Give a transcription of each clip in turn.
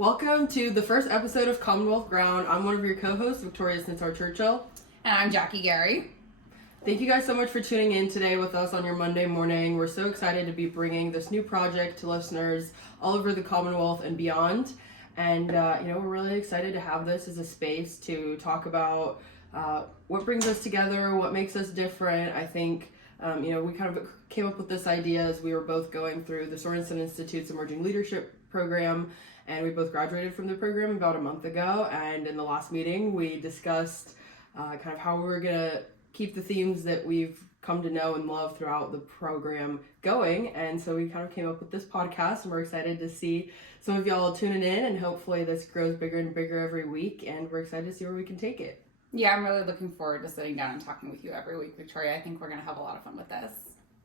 Welcome to the first episode of Commonwealth Ground. I'm one of your co-hosts, Victoria Churchill. And I'm Jacki Gary. Thank you guys so much for tuning in today with us on your Monday morning. We're so excited to be bringing this new project to listeners all over the Commonwealth and beyond. And, we're really excited to have this as a space to talk about what brings us together, what makes us different. I think, we kind of came up with this idea as we were both going through the Sorensen Institute's Emerging Leadership Program, and we both graduated from the program about a month ago. And in the last meeting, we discussed kind of how we were going to keep the themes that we've come to know and love throughout the program going. And so we kind of came up with this podcast, and we're excited to see some of y'all tuning in, and hopefully this grows bigger and bigger every week, and we're excited to see where we can take it. Yeah, I'm really looking forward to sitting down and talking with you every week, Victoria. I think we're going to have a lot of fun with this.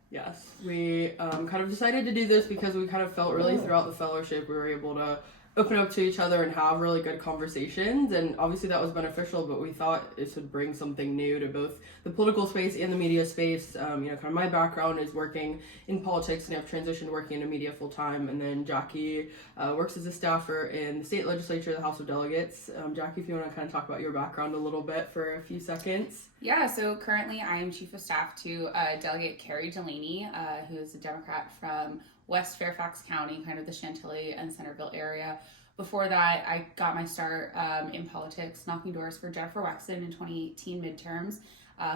Yes, we kind of decided to do this because we kind of felt really throughout the fellowship we were able to open up to each other and have really good conversations, and obviously that was beneficial, but we thought this would bring something new to both the political space and the media space. Kind of my background is working in politics, and I've transitioned working into media full time, and then Jacki works as a staffer in the state legislature, the House of Delegates. Jacki, if you want to kind of talk about your background a little bit for a few seconds. Yeah, so currently I am Chief of Staff to Delegate Carrie Delaney, who is a Democrat from West Fairfax County, kind of the Chantilly and Centerville area. Before that, I got my start in politics, knocking doors for Jennifer Wexton in 2018 midterms,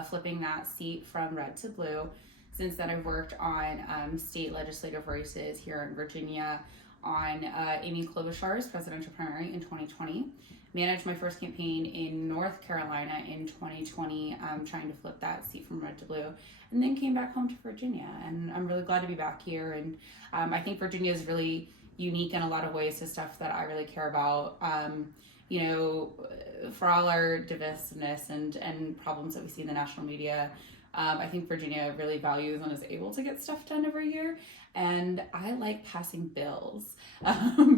flipping that seat from red to blue. Since then, I've worked on state legislative races here in Virginia, on Amy Klobuchar's presidential primary in 2020, managed my first campaign in North Carolina in 2020, trying to flip that seat from red to blue, and then came back home to Virginia. And I'm really glad to be back here. And I think Virginia is really unique in a lot of ways to stuff that I really care about. For all our divisiveness and problems that we see in the national media, I think Virginia really values and is able to get stuff done every year. And I like passing bills.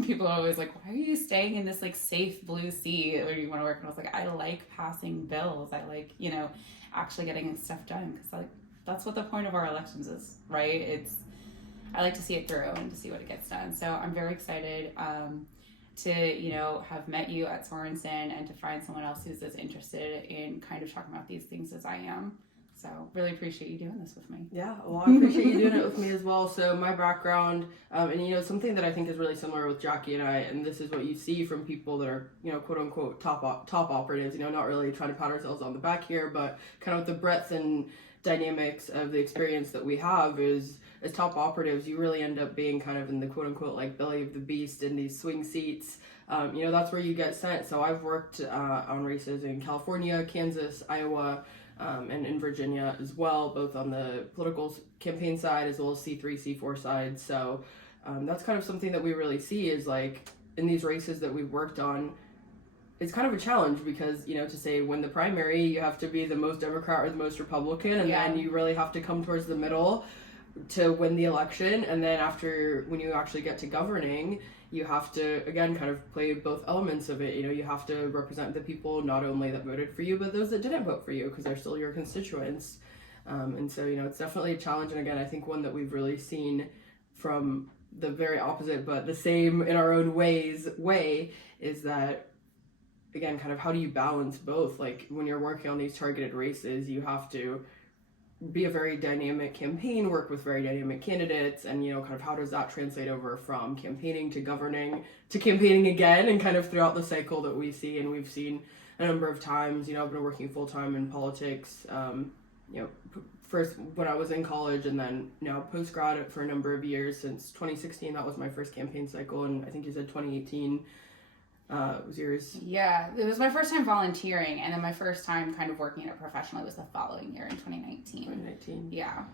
People are always like, why are you staying in this like safe blue seat where you want to work? And I was like, I like passing bills. I like, actually getting stuff done, because like that's what the point of our elections is, right? I like to see it through and to see what it gets done. So I'm very excited to, have met you at Sorensen and to find someone else who's as interested in kind of talking about these things as I am. So really appreciate you doing this with me. Yeah, well, I appreciate you doing it with me as well. So my background, and something that I think is really similar with Jacki and I, and this is what you see from people that are, quote unquote top operatives, not really trying to pat ourselves on the back here, but kind of the breadth and dynamics of the experience that we have is, as top operatives, you really end up being kind of in the quote unquote like belly of the beast in these swing seats. That's where you get sent. So I've worked on races in California, Kansas, Iowa, and in Virginia as well, both on the political campaign side as well as C3, C4 side. So that's kind of something that we really see is like in these races that we've worked on, it's kind of a challenge because, to say win the primary, you have to be the most Democrat or the most Republican, and then you really have to come towards the middle to win the election. And then when you actually get to governing, you have to, again, kind of play both elements of it. You have to represent the people not only that voted for you, but those that didn't vote for you, because they're still your constituents. And so, it's definitely a challenge. And again, I think one that we've really seen from the very opposite, but the same in our own way is that, again, kind of how do you balance both? Like when you're working on these targeted races, you have to be a very dynamic campaign, work with very dynamic candidates, and kind of how does that translate over from campaigning to governing to campaigning again, and kind of throughout the cycle that we see and we've seen a number of times. I've been working full time in politics, first when I was in college, and then now post grad for a number of years. Since 2016, that was my first campaign cycle, and I think you said 2018 was yours. Yeah, it was my first time volunteering, and then my first time kind of working it professionally was the following year in 2019. Yeah.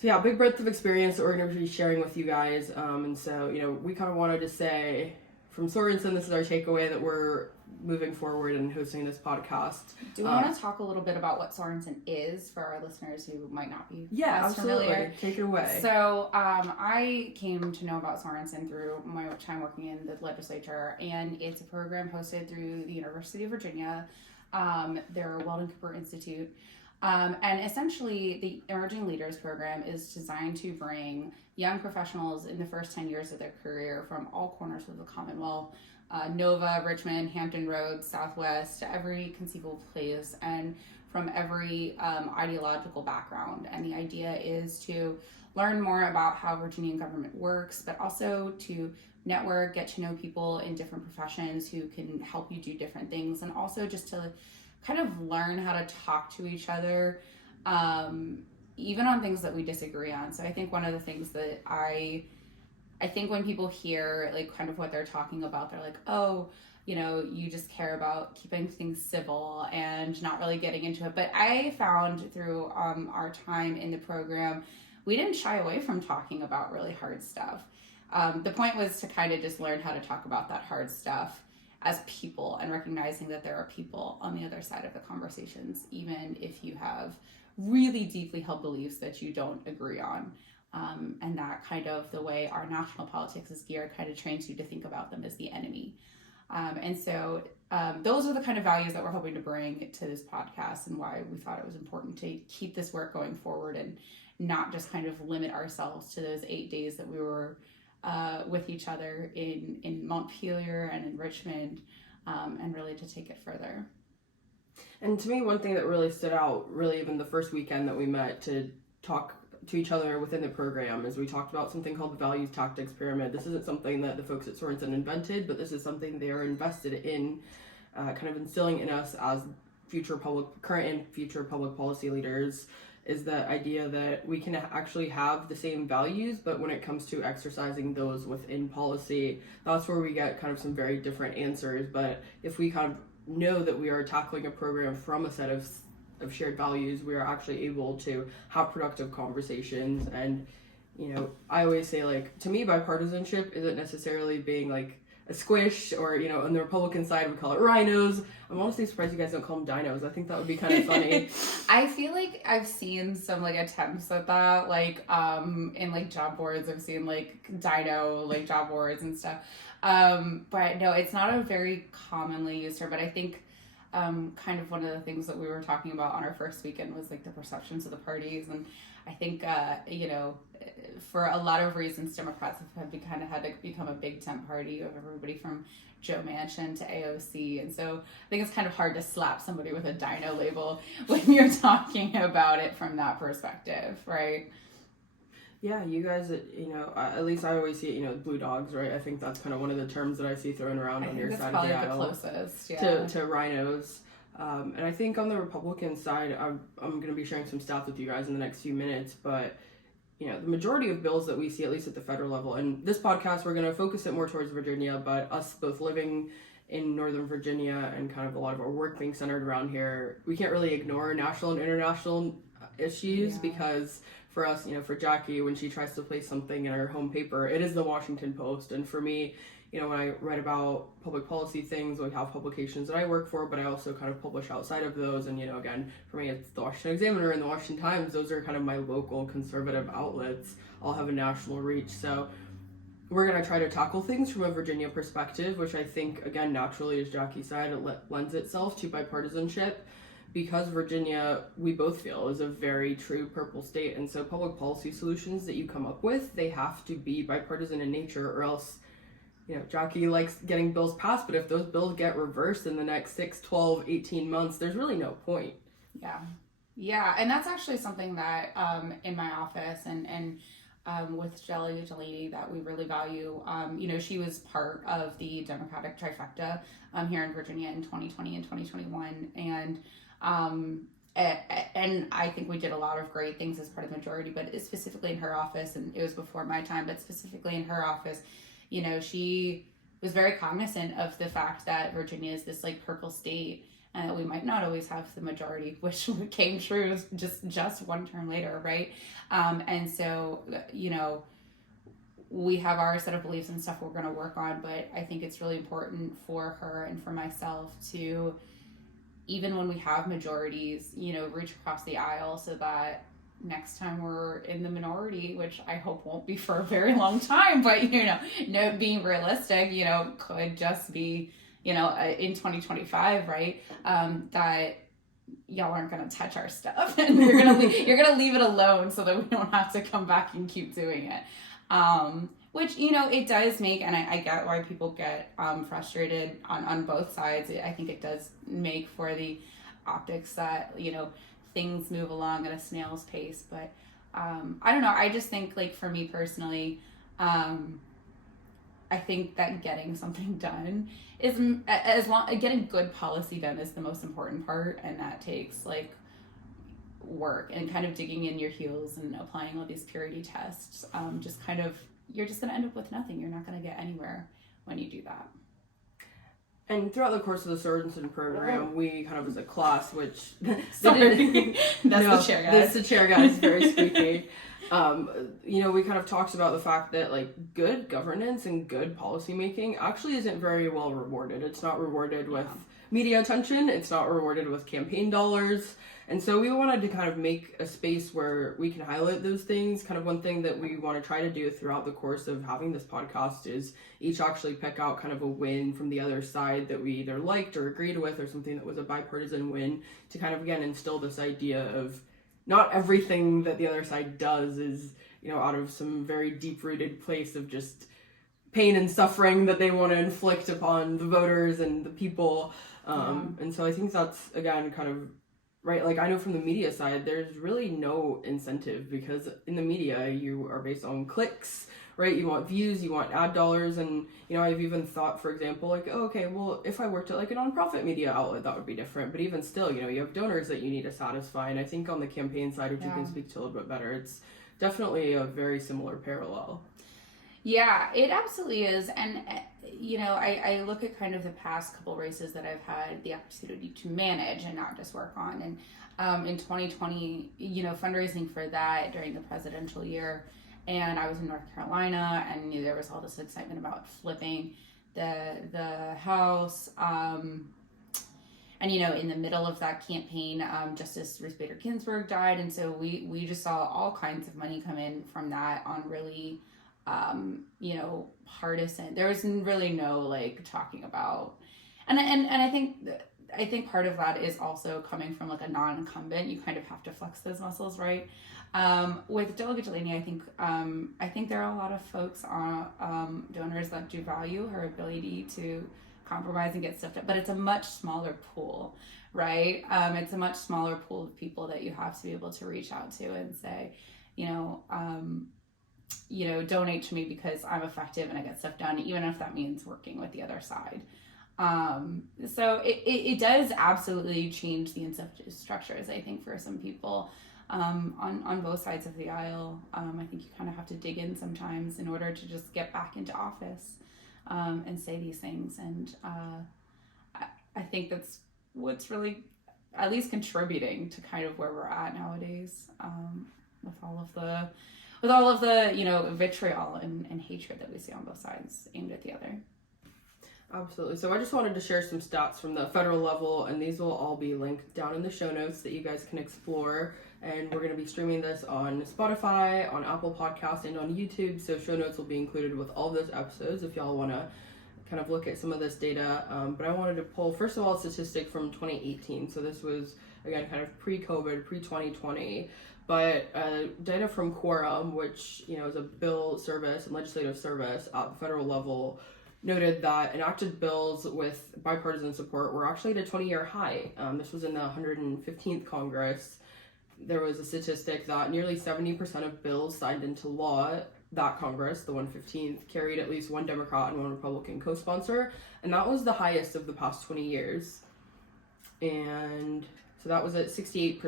So yeah, big breadth of experience that we're going to be sharing with you guys. And so, we kind of wanted to say from Sorensen, this is our takeaway that we're moving forward and hosting this podcast. Do we want to talk a little bit about what Sorensen is for our listeners who might not be as familiar? Take it away. So I came to know about Sorensen through my time working in the legislature, and it's a program hosted through the University of Virginia, their Weldon Cooper Institute. And essentially, the Emerging Leaders Program is designed to bring young professionals in the first 10 years of their career from all corners of the Commonwealth Nova, Richmond, Hampton Roads, Southwest, every conceivable place, and from every ideological background. And the idea is to learn more about how Virginian government works, but also to network, get to know people in different professions who can help you do different things, and also just to kind of learn how to talk to each other, even on things that we disagree on. So I think one of the things that I think when people hear like kind of what they're talking about, they're like, oh, you know, you just care about keeping things civil and not really getting into it. But I found through our time in the program, we didn't shy away from talking about really hard stuff. The point was to kind of just learn how to talk about that hard stuff as people, and recognizing that there are people on the other side of the conversations, even if you have really deeply held beliefs that you don't agree on. And that kind of the way our national politics is geared kind of trains you to think about them as the enemy. And so those are the kind of values that we're hoping to bring to this podcast, and why we thought it was important to keep this work going forward and not just kind of limit ourselves to those 8 days that we were with each other in Montpelier and in Richmond, and really to take it further. And to me, one thing that really stood out, really even the first weekend that we met to talk to each other within the program, is we talked about something called the Values Tactics Pyramid. This isn't something that the folks at Sorensen invented, but this is something they are invested in kind of instilling in us as current and future public policy leaders, is the idea that we can actually have the same values, but when it comes to exercising those within policy, that's where we get kind of some very different answers. But if we kind of know that we are tackling a program from a set of shared values, we are actually able to have productive conversations. And, you know, I always say, like, to me, bipartisanship isn't necessarily being like a squish, or, you know, on the Republican side we call it rhinos. I'm honestly surprised you guys don't call them dinos. I think that would be kind of funny. I feel like I've seen some like attempts at that, like in like job boards. I've seen like dino like job boards and stuff. But no, it's not a very commonly used term. But I think kind of one of the things that we were talking about on our first weekend was like the perceptions of the parties. And I think, you know, for a lot of reasons, Democrats have kind of had to become a big tent party of everybody from Joe Manchin to AOC. And so I think it's kind of hard to slap somebody with a dino label when you're talking about it from that perspective, right? Yeah, you guys, you know, at least I always see it, you know, blue dogs, right? I think that's kind of one of the terms that I see thrown around on your side of the aisle. That's probably the closest, yeah. To rhinos. And I think on the Republican side, I'm going to be sharing some stats with you guys in the next few minutes, but, you know, the majority of bills that we see, at least at the federal level, and this podcast, we're going to focus it more towards Virginia, but us both living in Northern Virginia and kind of a lot of our work being centered around here, we can't really ignore national and international issues, because for us, you know, for Jacki, when she tries to place something in her home paper, it is the Washington Post. And for me, you know, when I write about public policy things, we have publications that I work for, but I also kind of publish outside of those. And, you know, again, for me, it's the Washington Examiner and the Washington Times. Those are kind of my local conservative outlets. I'll have a national reach. So we're going to try to tackle things from a Virginia perspective, which I think, again, naturally, as Jacki said, it lends itself to bipartisanship, because Virginia, we both feel, is a very true purple state. And so public policy solutions that you come up with, they have to be bipartisan in nature, or else, you know, Jacki likes getting bills passed, but if those bills get reversed in the next 6, 12, 18 months, there's really no point. Yeah, and that's actually something that in my office and with Jacki that we really value. You know, she was part of the Democratic trifecta here in Virginia in 2020 and 2021, and I think we did a lot of great things as part of the majority, but specifically in her office, and it was before my time, but specifically in her office, you know, she was very cognizant of the fact that Virginia is this like purple state, and that we might not always have the majority, which came true just one term later, right? And so, you know, we have our set of beliefs and stuff we're going to work on, but I think it's really important for her and for myself to, even when we have majorities, you know, reach across the aisle so that next time we're in the minority, which I hope won't be for a very long time, but, you know, being realistic, you know, could just be, you know, in 2025, right? That y'all aren't going to touch our stuff, and you're going to leave it alone so that we don't have to come back and keep doing it. Which, it does make, and I get why people get frustrated on both sides. I think it does make for the optics that, things move along at a snail's pace. But I don't know. I just think, like, for me personally, I think that getting something done is, getting good policy done is the most important part. And that takes, like, work and kind of digging in your heels and applying all these purity tests. You're just going to end up with nothing. You're not going to get anywhere when you do that. And throughout the course of the Sorensen program, we kind of as a class, which... Sorry. The chair, guys. That's the chair, guys. Very squeaky. We kind of talked about the fact that, like, good governance and good policymaking actually isn't very well rewarded. It's not rewarded with media attention. It's not rewarded with campaign dollars. And so we wanted to kind of make a space where we can highlight those things. Kind of one thing that we want to try to do throughout the course of having this podcast is each actually pick out kind of a win from the other side that we either liked or agreed with, or something that was a bipartisan win, to kind of, again, instill this idea of not everything that the other side does is, out of some very deep-rooted place of just pain and suffering that they want to inflict upon the voters and the people. And so I think that's, again, kind of right. Like, I know from the media side, there's really no incentive, because in the media, you are based on clicks, right? You want views, you want ad dollars. And, I've even thought, for example, like, oh, okay, well, if I worked at like a nonprofit media outlet, that would be different. But even still, you have donors that you need to satisfy. And I think on the campaign side, which you can speak to a little bit better, it's definitely a very similar parallel. Yeah, it absolutely is. And, I look at kind of the past couple races that I've had the opportunity to manage and not just work on. And in 2020, fundraising for that during the presidential year, and I was in North Carolina, and there was all this excitement about flipping the House. And, in the middle of that campaign, Justice Ruth Bader Ginsburg died. And so we just saw all kinds of money come in from that on really... partisan. There was really no like talking about, and I think part of that is also coming from like a non-incumbent. You kind of have to flex those muscles, right? With Delegate Delaney, I think there are a lot of folks on donors that do value her ability to compromise and get stuff done, but it's a much smaller pool, right? It's a much smaller pool of people that you have to be able to reach out to and say, donate to me because I'm effective and I get stuff done, even if that means working with the other side. So it does absolutely change the incentive structures, I think, for some people on both sides of the aisle. I think you kind of have to dig in sometimes in order to just get back into office and say these things. And I think that's what's really at least contributing to kind of where we're at nowadays, with all of the vitriol and hatred that we see on both sides aimed at the other. Absolutely. So I just wanted to share some stats from the federal level, and these will all be linked down in the show notes that you guys can explore. And we're going to be streaming this on Spotify, on Apple Podcasts, and on YouTube. So show notes will be included with all those episodes if y'all want to kind of look at some of this data. But I wanted to pull, first of all, a statistic from 2018. So this was, again, kind of pre-COVID, pre-2020. But data from Quorum, which is a bill service and legislative service at the federal level, noted that enacted bills with bipartisan support were actually at a 20-year high. This was in the 115th Congress. There was a statistic that nearly 70% of bills signed into law that Congress, the 115th, carried at least one Democrat and one Republican co-sponsor, and that was the highest of the past 20 years. And so that was at 68%,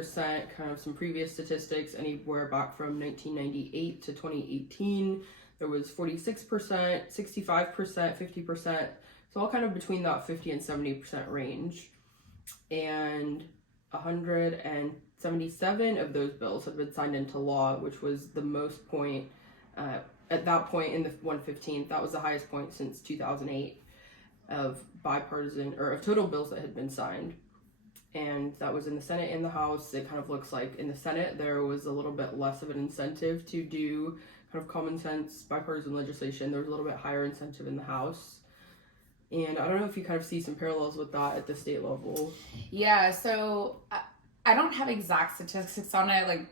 kind of some previous statistics, anywhere back from 1998 to 2018. There was 46%, 65%, 50%, so all kind of between that 50 and 70% range. And 177 of those bills have been signed into law, which was the most point at that point in the 115th. That was the highest point since 2008 of bipartisan, or of total bills that had been signed. And that was in the Senate and the House. It kind of looks like in the Senate there was a little bit less of an incentive to do kind of common sense bipartisan legislation. There was a little bit higher incentive in the House. And I don't know if you kind of see some parallels with that at the state level. Yeah, so I don't have exact statistics on it, like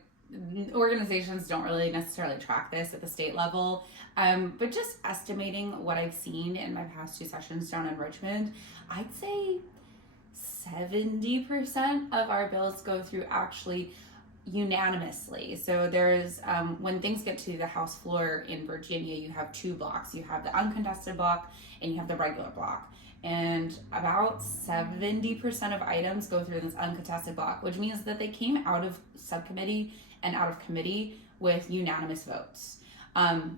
organizations don't really necessarily track this at the state level, but just estimating what I've seen in my past 2 sessions down in Richmond, I'd say 70% of our bills go through actually unanimously. So there's when things get to the House floor in Virginia, you have 2 blocks. You have the uncontested block and you have the regular block. And about 70% of items go through this uncontested block, which means that they came out of subcommittee and out of committee with unanimous votes.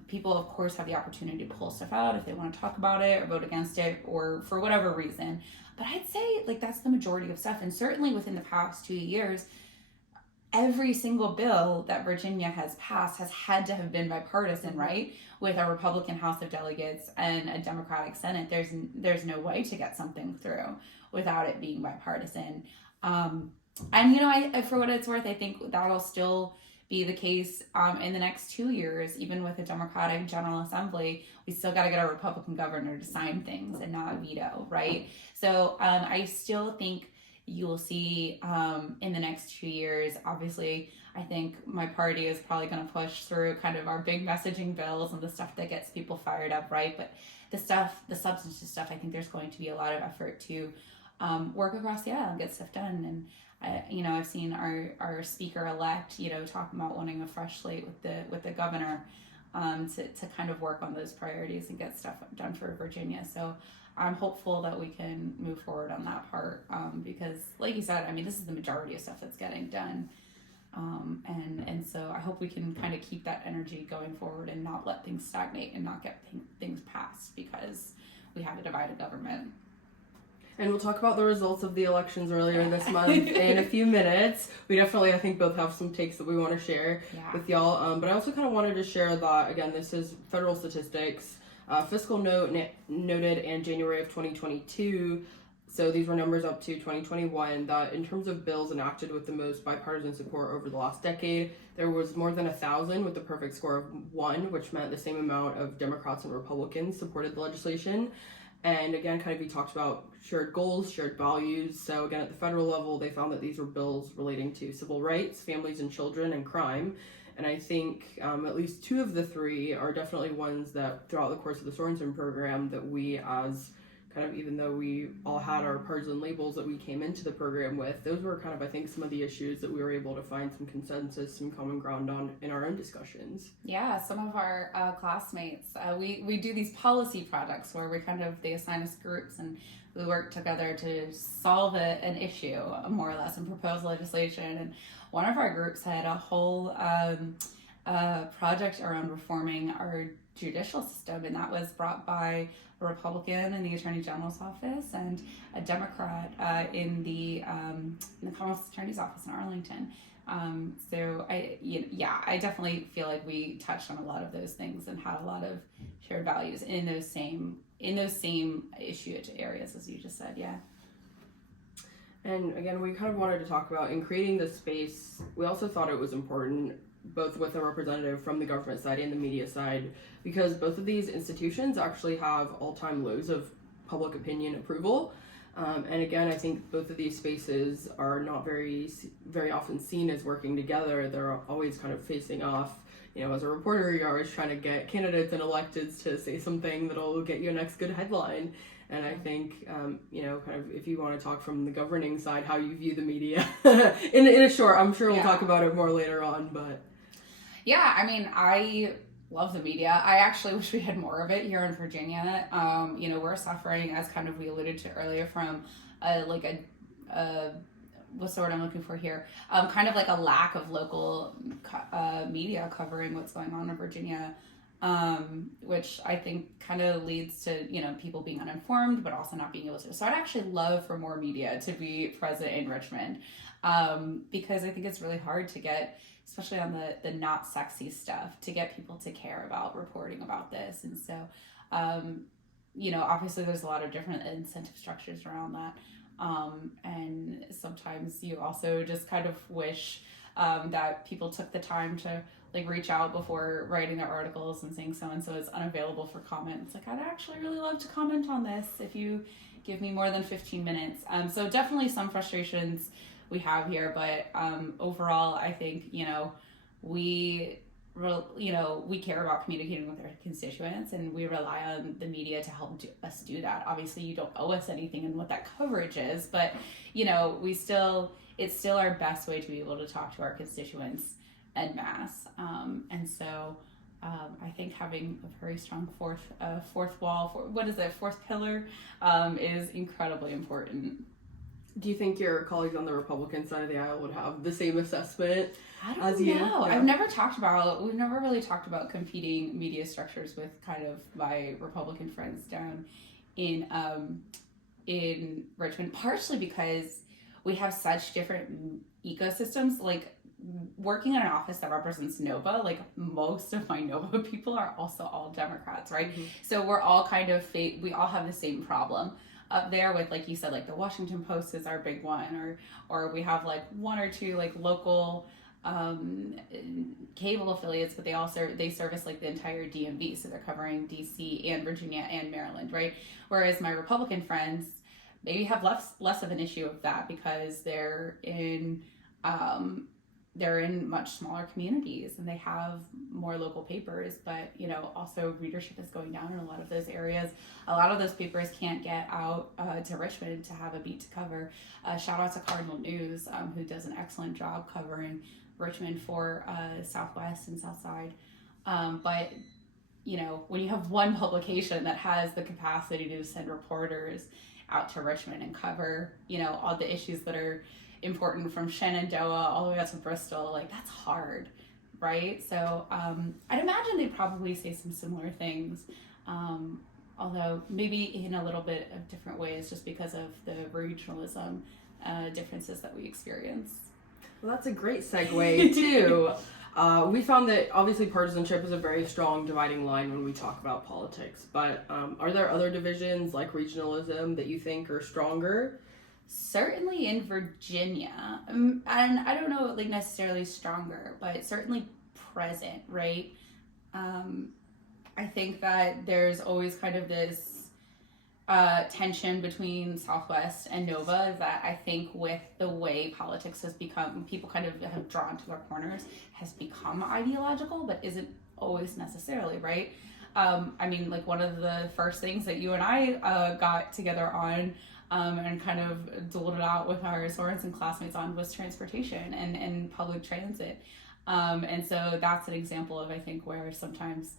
People, of course, have the opportunity to pull stuff out if they want to talk about it or vote against it or for whatever reason. But I'd say like that's the majority of stuff. And certainly within the past 2 years, every single bill that Virginia has passed has had to have been bipartisan, right? With a Republican House of Delegates and a Democratic Senate, there's no way to get something through without it being bipartisan. And you know, I for what it's worth, I think that'll still be the case in the next 2 years. Even with a Democratic General Assembly, we still got to get a Republican governor to sign things and not veto, right? So I still think you will see in the next 2 years. Obviously, I think my party is probably going to push through kind of our big messaging bills and the stuff that gets people fired up, right? But the substantive stuff, I think there's going to be a lot of effort to work across the aisle and get stuff done. And I've seen our speaker elect, talking about wanting a fresh slate with the governor to kind of work on those priorities and get stuff done for Virginia. So I'm hopeful that we can move forward on that part because, like you said, I mean, this is the majority of stuff that's getting done. And so I hope we can kind of keep that energy going forward and not let things stagnate and not get things passed because we have a divided government. And we'll talk about the results of the elections earlier this month in a few minutes. We definitely, I think, both have some takes that we want to share with y'all. But I also kind of wanted to share that, again, this is federal statistics. Fiscal note noted in January of 2022, so these were numbers up to 2021, that in terms of bills enacted with the most bipartisan support over the last decade, there was more than 1,000 with the perfect score of 1, which meant the same amount of Democrats and Republicans supported the legislation. And again, kind of we talked about shared goals, shared values. So again, at the federal level, they found that these were bills relating to civil rights, families and children, and crime. And I think at least 2 of the 3 are definitely ones that throughout the course of the Sorensen program that we as kind of, even though we all had our partisan labels that we came into the program with, those were kind of, I think, some of the issues that we were able to find some consensus, some common ground on in our own discussions. Yeah, some of our classmates, we do these policy projects where they assign us groups and we work together to solve an issue, more or less, and propose legislation. And one of our groups had a whole project around reforming our judicial system, and that was brought by a Republican in the Attorney General's office and a Democrat in the Commonwealth Attorney's office in Arlington. So I definitely feel like we touched on a lot of those things and had a lot of shared values in those same issue areas as you just said. Yeah. And again, we kind of wanted to talk about in creating this space, we also thought it was important, both with a representative from the government side and the media side, because both of these institutions actually have all-time lows of public opinion approval. And again, I think both of these spaces are not very often seen as working together. They're always kind of facing off. As a reporter, you're always trying to get candidates and electeds to say something that'll get you a next good headline. And I think, kind of if you want to talk from the governing side, how you view the media in a short, I'm sure we'll talk about it more later on, but. Yeah, I mean, I love the media. I actually wish we had more of it here in Virginia. We're suffering, as kind of we alluded to earlier, from what's the word I'm looking for here? Kind of like a lack of local media covering what's going on in Virginia, which I think kind of leads to, people being uninformed, but also not being able to. So I'd actually love for more media to be present in Richmond, because I think it's really hard to get, especially on the not sexy stuff, to get people to care about reporting about this. And so, obviously there's a lot of different incentive structures around that. And sometimes you also just kind of wish that people took the time to reach out before writing their articles and saying so-and-so is unavailable for comment. It's like, I'd actually really love to comment on this if you give me more than 15 minutes. So definitely some frustrations we have here, but overall, I think, we care about communicating with our constituents, and we rely on the media to help us do that. Obviously, you don't owe us anything in what that coverage is, but it's still our best way to be able to talk to our constituents en masse. And so I think having a very strong fourth pillar, is incredibly important. Do you think your colleagues on the Republican side of the aisle would have the same assessment? I don't know. Yeah. We've never really talked about competing media structures with kind of my Republican friends down in Richmond, partially because we have such different ecosystems. Like, working in an office that represents Nova, like, most of my Nova people are also all Democrats, right? Mm-hmm. So we're all kind of we all have the same problem up there with, like you said, like the Washington Post is our big one, or we have like one or two like local cable affiliates, but they service like the entire DMV, so they're covering DC and Virginia and Maryland, right? Whereas my Republican friends maybe have less of an issue of that because they're in much smaller communities and they have more local papers, but also readership is going down in a lot of those areas. A lot of those papers can't get out to Richmond to have a beat to cover. Shout out to Cardinal News, who does an excellent job covering Richmond for Southwest and Southside. But when you have one publication that has the capacity to send reporters out to Richmond and cover all the issues that are important from Shenandoah all the way out to Bristol, like, that's hard, right? So I'd imagine they'd probably say some similar things, although maybe in a little bit of different ways just because of the regionalism differences that we experience. Well, that's a great segue too. We found that obviously partisanship is a very strong dividing line when we talk about politics, but are there other divisions like regionalism that you think are stronger? Certainly in Virginia, and I don't know, like, necessarily stronger, but certainly present, right? I think that there's always kind of this tension between Southwest and Nova that I think with the way politics has become, people kind of have drawn to their corners, has become ideological, but isn't always necessarily, right? I mean, like, one of the first things that you and I got together on and kind of doled it out with our Sorensen classmates on was transportation and public transit. And so that's an example of, I think, where sometimes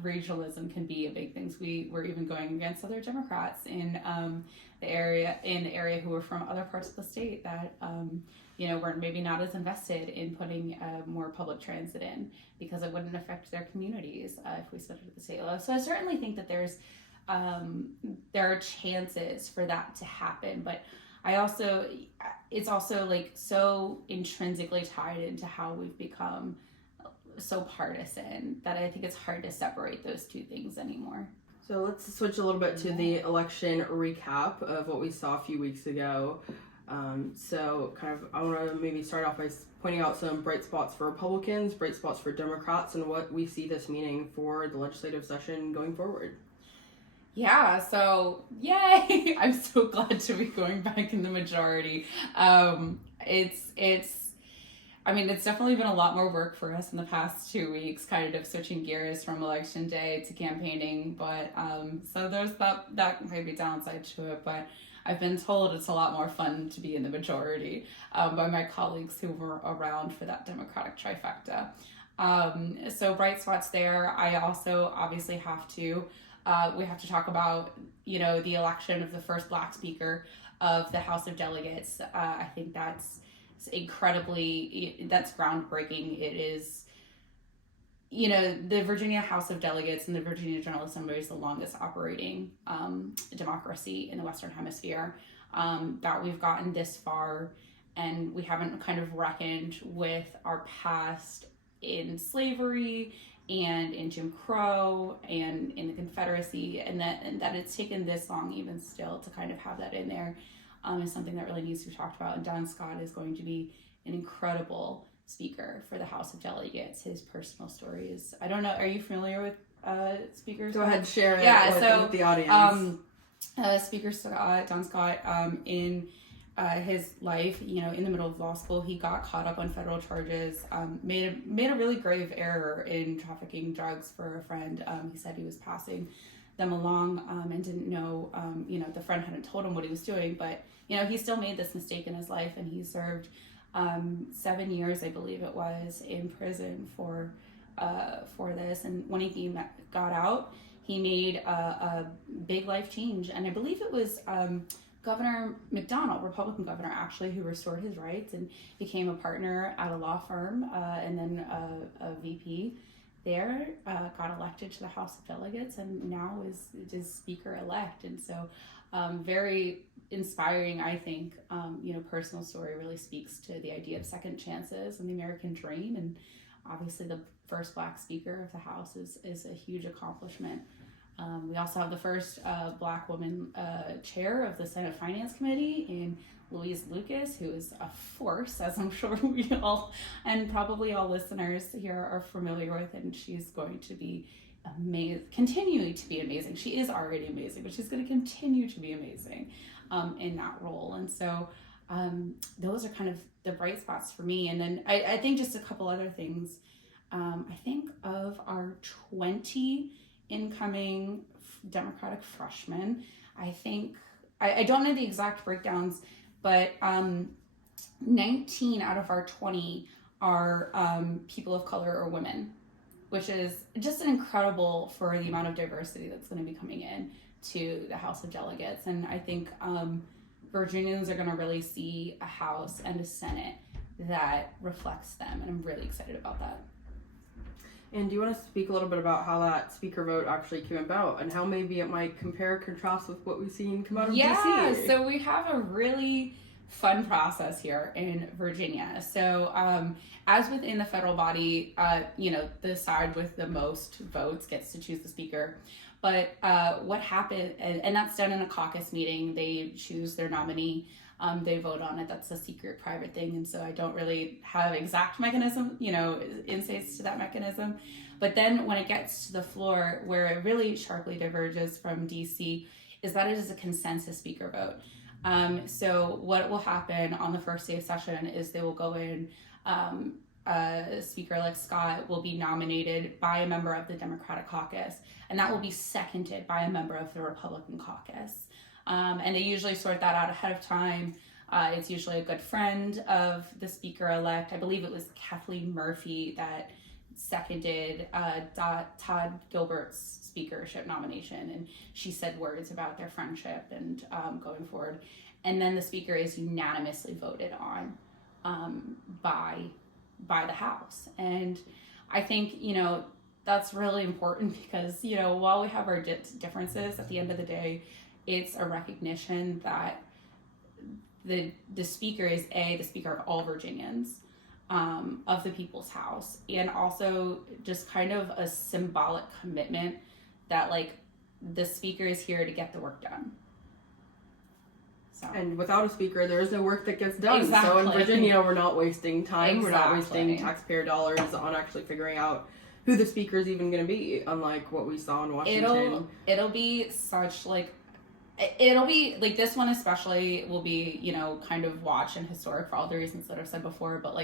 regionalism can be a big thing. We're even going against other Democrats in the area who are from other parts of the state that were maybe not as invested in putting more public transit in because it wouldn't affect their communities if we set it at the state level. So I certainly think that there are chances for that to happen, but it's also like so intrinsically tied into how we've become so partisan that I think it's hard to separate those two things anymore. So let's switch a little bit to the election recap of what we saw a few weeks ago. So I want to maybe start off by pointing out some bright spots for Republicans, bright spots for Democrats, and what we see this meaning for the legislative session going forward. Yeah, so yay! I'm so glad to be going back in the majority. It's definitely been a lot more work for us in the past 2 weeks, kind of switching gears from election day to campaigning. But so there's that might be downside to it, but I've been told it's a lot more fun to be in the majority by my colleagues who were around for that Democratic trifecta. So bright spots there. I also obviously we have to talk about, the election of the first Black speaker of the House of Delegates. I think that's groundbreaking. It is, the Virginia House of Delegates and the Virginia General Assembly is the longest operating democracy in the Western Hemisphere, that we've gotten this far, and we haven't kind of reckoned with our past in slavery and in Jim Crow and in the Confederacy, and that it's taken this long even still to kind of have that in there is something that really needs to be talked about. And Don Scott is going to be an incredible speaker for the House of Delegates. His personal story is, I don't know, are you familiar with speakers? Go ahead, share it with the audience. Speaker Don Scott in his life, in the middle of law school, he got caught up on federal charges, made a really grave error in trafficking drugs for a friend. He said he was passing them along and didn't know, the friend hadn't told him what he was doing, but, he still made this mistake in his life, and he served 7 years, I believe it was, in prison for this. And when he got out, he made a big life change, and I believe it was Governor McDonnell, Republican governor, actually, who restored his rights and became a partner at a law firm, and then a VP there, got elected to the House of Delegates, and now is Speaker elect. And so, very inspiring, I think. Personal story really speaks to the idea of second chances and the American dream, and obviously the first Black Speaker of the House is a huge accomplishment. We also have the first Black woman chair of the Senate Finance Committee in Louise Lucas, who is a force, as I'm sure we all, and probably all listeners here are familiar with, and she's going to be continuing to be amazing. She is already amazing, but she's going to continue to be amazing in that role. And so those are kind of the bright spots for me. And then I think just a couple other things. I think of our 20 incoming Democratic freshmen. I think, I don't know the exact breakdowns, but 19 out of our 20 are people of color or women, which is just incredible for the amount of diversity that's going to be coming in to the House of Delegates. And I think Virginians are going to really see a House and a Senate that reflects them, and I'm really excited about that. And do you want to speak a little bit about how that speaker vote actually came about, and how maybe it might compare and contrast with what we've seen come out of DC? Yeah, so we have a really fun process here in Virginia. So as within the federal body, the side with the most votes gets to choose the speaker. But what happened, and that's done in a caucus meeting, they choose their nominee. They vote on it. That's a secret, private thing, and so I don't really have exact mechanism, insights to that mechanism. But then when it gets to the floor, where it really sharply diverges from DC, is that it is a consensus speaker vote. So what will happen on the first day of session is they will go in, Speaker-elect Scott will be nominated by a member of the Democratic caucus, and that will be seconded by a member of the Republican caucus. And they usually sort that out ahead of time. It's usually a good friend of the speaker-elect. I believe it was Kathleen Murphy that seconded Todd Gilbert's speakership nomination, and she said words about their friendship and going forward. And then the speaker is unanimously voted on by the House. And I think, that's really important because, while we have our differences, at the end of the day, it's a recognition that the speaker is the speaker of all Virginians, of the People's House, and also just kind of a symbolic commitment that the speaker is here to get the work done. So. And without a speaker, there is no work that gets done. Exactly. So in Virginia, we're not wasting time. Exactly. We're not wasting taxpayer dollars on actually figuring out who the speaker is even going to be, unlike what we saw in Washington. It'll be such it'll be this one especially will be kind of watched and historic for all the reasons that I've said before, but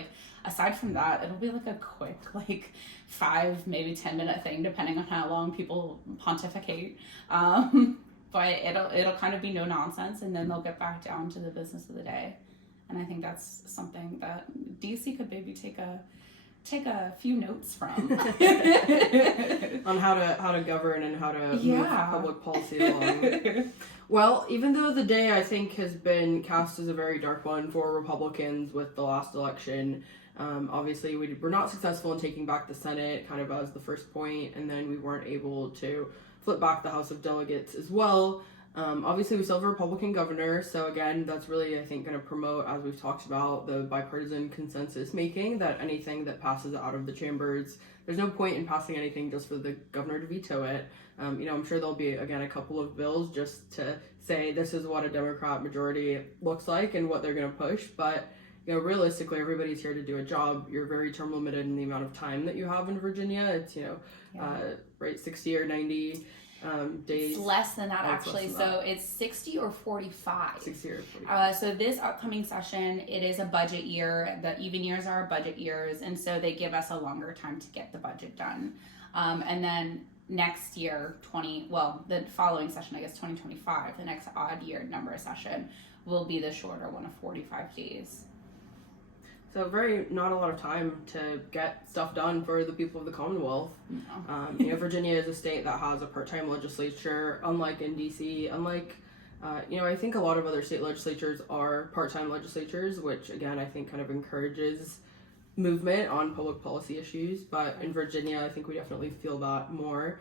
aside from that, it'll be a quick 5 maybe 10 minute thing depending on how long people pontificate, but it'll kind of be no nonsense, and then they'll get back down to the business of the day. And I think that's something that DC could maybe take a few notes from on how to govern and how to move public policy along. Well, even though the day I think has been cast as a very dark one for Republicans with the last election, obviously we were not successful in taking back the Senate, kind of as the first point, and then we weren't able to flip back the House of Delegates as well. Obviously, we still have a Republican governor, so again, that's really, I think, going to promote, as we've talked about, the bipartisan consensus making, that anything that passes out of the chambers, there's no point in passing anything just for the governor to veto it. I'm sure there'll be, again, a couple of bills just to say this is what a Democrat majority looks like and what they're going to push, but realistically, everybody's here to do a job. You're very term limited in the amount of time that you have in Virginia. It's, 60 or 90 days? It's less than that, Oh, it's actually. less than So it's 60 or 45. 60 or 45. So this upcoming session, it is a budget year. The even years are budget years, and so they give us a longer time to get the budget done. And then next year, the following session, I guess 2025, the next odd year number session will be the shorter one of 45 days. So not a lot of time to get stuff done for the people of the Commonwealth. No. Virginia is a state that has a part-time legislature, unlike in DC, I think a lot of other state legislatures are part-time legislatures, which again, I think kind of encourages movement on public policy issues. But in Virginia, I think we definitely feel that more.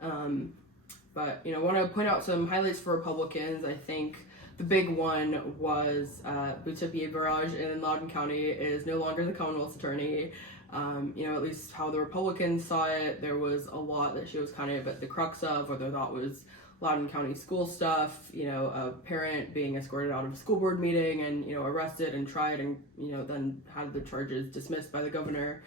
But I want to point out some highlights for Republicans. I think the big one was Buttigieg Barrage in Loudoun County is no longer the Commonwealth's attorney. At least how the Republicans saw it, there was a lot that she was kind of at the crux of, whether that was Loudoun County school stuff, a parent being escorted out of a school board meeting and, arrested and tried and, then had the charges dismissed by the governor.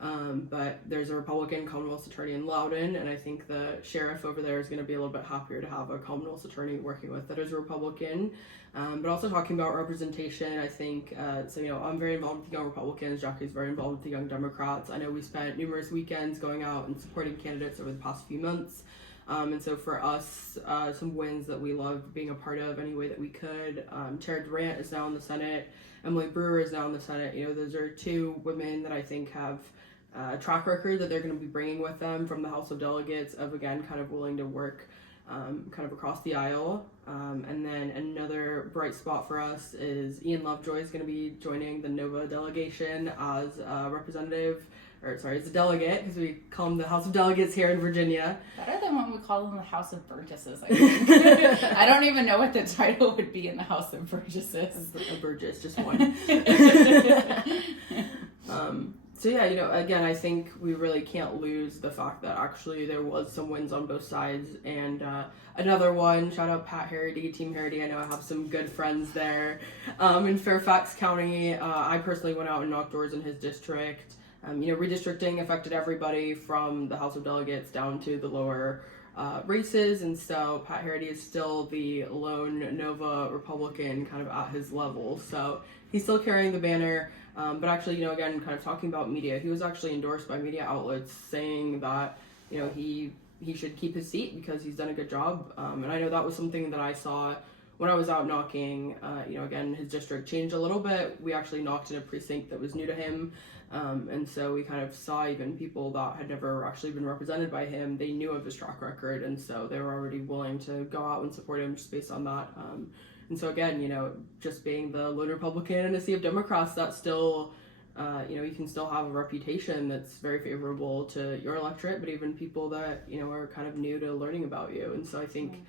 But there's a Republican Commonwealth's attorney in Loudoun, and I think the sheriff over there is going to be a little bit happier to have a Commonwealth's attorney working with that is a Republican. But also talking about representation, I think, I'm very involved with the Young Republicans. Jacki's very involved with the Young Democrats. I know we spent numerous weekends going out and supporting candidates over the past few months. And so for us, some wins that we loved being a part of any way that we could. Tara Durant is now in the Senate. Emily Brewer is now in the Senate. Those are two women that I think have a track record that they're going to be bringing with them from the House of Delegates of, again, kind of willing to work kind of across the aisle. And then another bright spot for us is Ian Lovejoy is going to be joining the NOVA delegation as a as a delegate, because we call them the House of Delegates here in Virginia. Better than what we call them the House of Burgesses, I think. I don't even know what the title would be in the House of Burgesses. A Burgess, just one. So yeah, again, I think we really can't lose the fact that actually there was some wins on both sides. And another one, shout out Pat Harity, Team Harity. I know I have some good friends there. In Fairfax County, I personally went out and knocked doors in his district. Redistricting affected everybody from the House of Delegates down to the lower races, and so Pat Harity is still the lone Nova Republican kind of at his level. So he's still carrying the banner. But actually, again, kind of talking about media, he was actually endorsed by media outlets saying that, he should keep his seat because he's done a good job. And I know that was something that I saw when I was out knocking. Again, his district changed a little bit. We actually knocked in a precinct that was new to him. And so we kind of saw even people that had never actually been represented by him, they knew of his track record. And so they were already willing to go out and support him just based on that. And so again, just being the lone Republican in a sea of Democrats, that's still, you can still have a reputation that's very favorable to your electorate, but even people that, are kind of new to learning about you. And so I think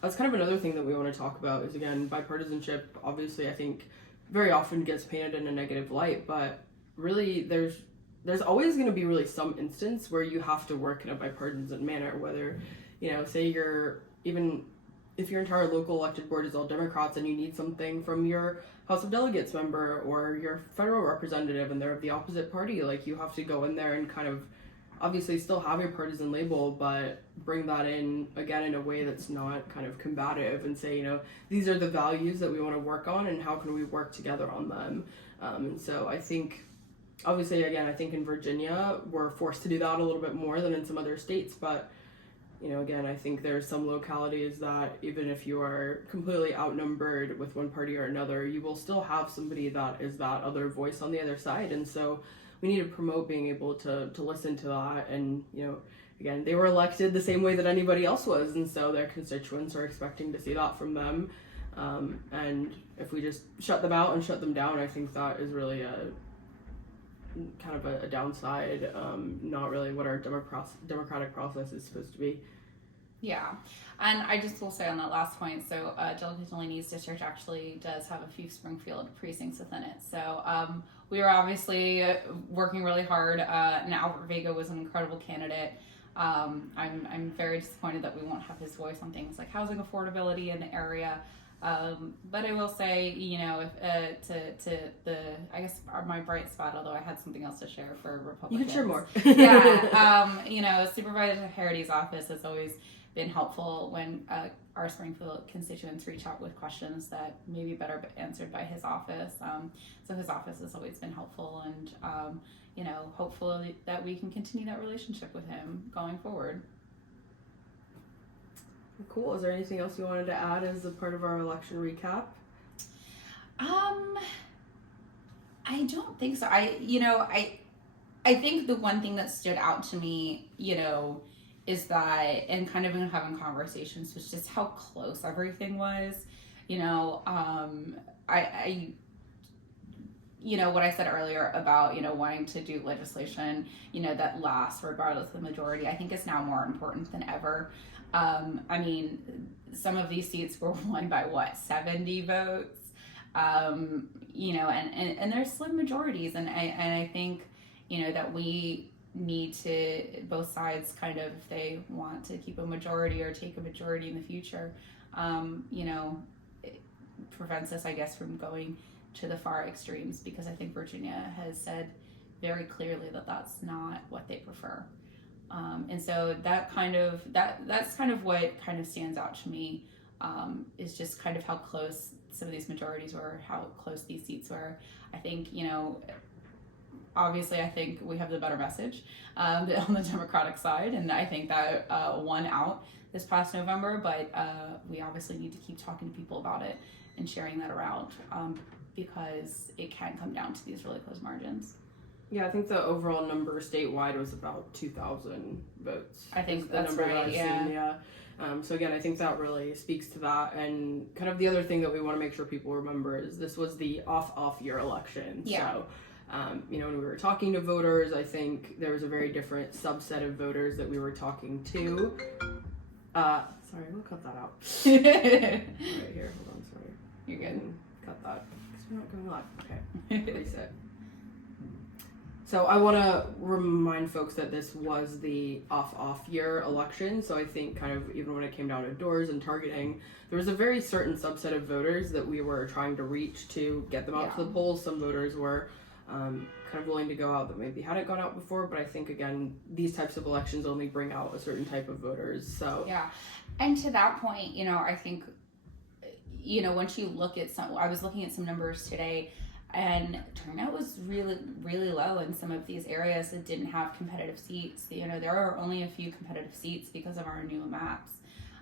that's kind of another thing that we want to talk about is, again, bipartisanship. Obviously, I think very often gets painted in a negative light, but really there's always going to be really some instance where you have to work in a bipartisan manner, whether, say if your entire local elected board is all Democrats and you need something from your House of Delegates member or your federal representative and they're of the opposite party, like you have to go in there and kind of obviously still have your partisan label, but bring that in again in a way that's not kind of combative and say, these are the values that we want to work on and how can we work together on them. And so I think, obviously, again, I think in Virginia, we're forced to do that a little bit more than in some other states, but again, I think there's some localities that even if you are completely outnumbered with one party or another, you will still have somebody that is that other voice on the other side. And so we need to promote being able to listen to that. And, again, they were elected the same way that anybody else was. And so their constituents are expecting to see that from them. And if we just shut them out and shut them down, I think that is really kind of a downside, not really what our democratic process is supposed to be. Yeah, and I just will say on that last point, so Delegate Delaney's district actually does have a few Springfield precincts within it. So we were obviously working really hard, and Albert Vega was an incredible candidate. I'm very disappointed that we won't have his voice on things like housing affordability in the area. But I will say, you know, if, to the, I guess my bright spot, although I had something else to share for Republicans. You can share more. Yeah. You know, Supervisor Harity's office has always been helpful when our Springfield constituents reach out with questions that may be better answered by his office. So his office has always been helpful, and you know, hopefully that we can continue that relationship with him going forward. Cool. Is there anything else you wanted to add as a part of our election recap? I don't think so. I think the one thing that stood out to me, you know, is that, and kind of in having conversations, was just how close everything was. You know, I you know, what I said earlier about, you know, wanting to do legislation, you know, that lasts regardless of the majority, I think is now more important than ever. I mean, some of these seats were won by 70 votes, you know, and there's slim majorities. And I think, you know, that we need to, both sides kind of, if they want to keep a majority or take a majority in the future, you know, it prevents us, I guess, from going to the far extremes, because I think Virginia has said very clearly that that's not what they prefer. And so that kind of, that's kind of what kind of stands out to me, is just kind of how close some of these majorities were, how close these seats were. I think, you know, obviously I think we have the better message on the Democratic side, and I think that won out this past November, but we obviously need to keep talking to people about it and sharing that around, because it can come down to these really close margins. Yeah, I think the overall number statewide was about 2,000 votes. I think that's the number right, that I've seen, yeah. So again, I think that really speaks to that. And kind of the other thing that we want to make sure people remember is this was the off year election. Yeah. So, you know, when we were talking to voters, I think there was a very different subset of voters that we were talking to. Sorry, we'll cut that out. Right here, hold on, sorry. You're good. Cut that, because we're not going live. Okay, reset. So I want to remind folks that this was the off year election. So I think kind of even when it came down to doors and targeting, there was a very certain subset of voters that we were trying to reach to get them out to the polls. Some voters were kind of willing to go out that maybe hadn't gone out before. But I think, again, these types of elections only bring out a certain type of voters. So yeah. And to that point, you know, I think, you know, once you look at I was looking at some numbers today, and turnout was really, really low in some of these areas that didn't have competitive seats. You know, there are only a few competitive seats because of our new maps.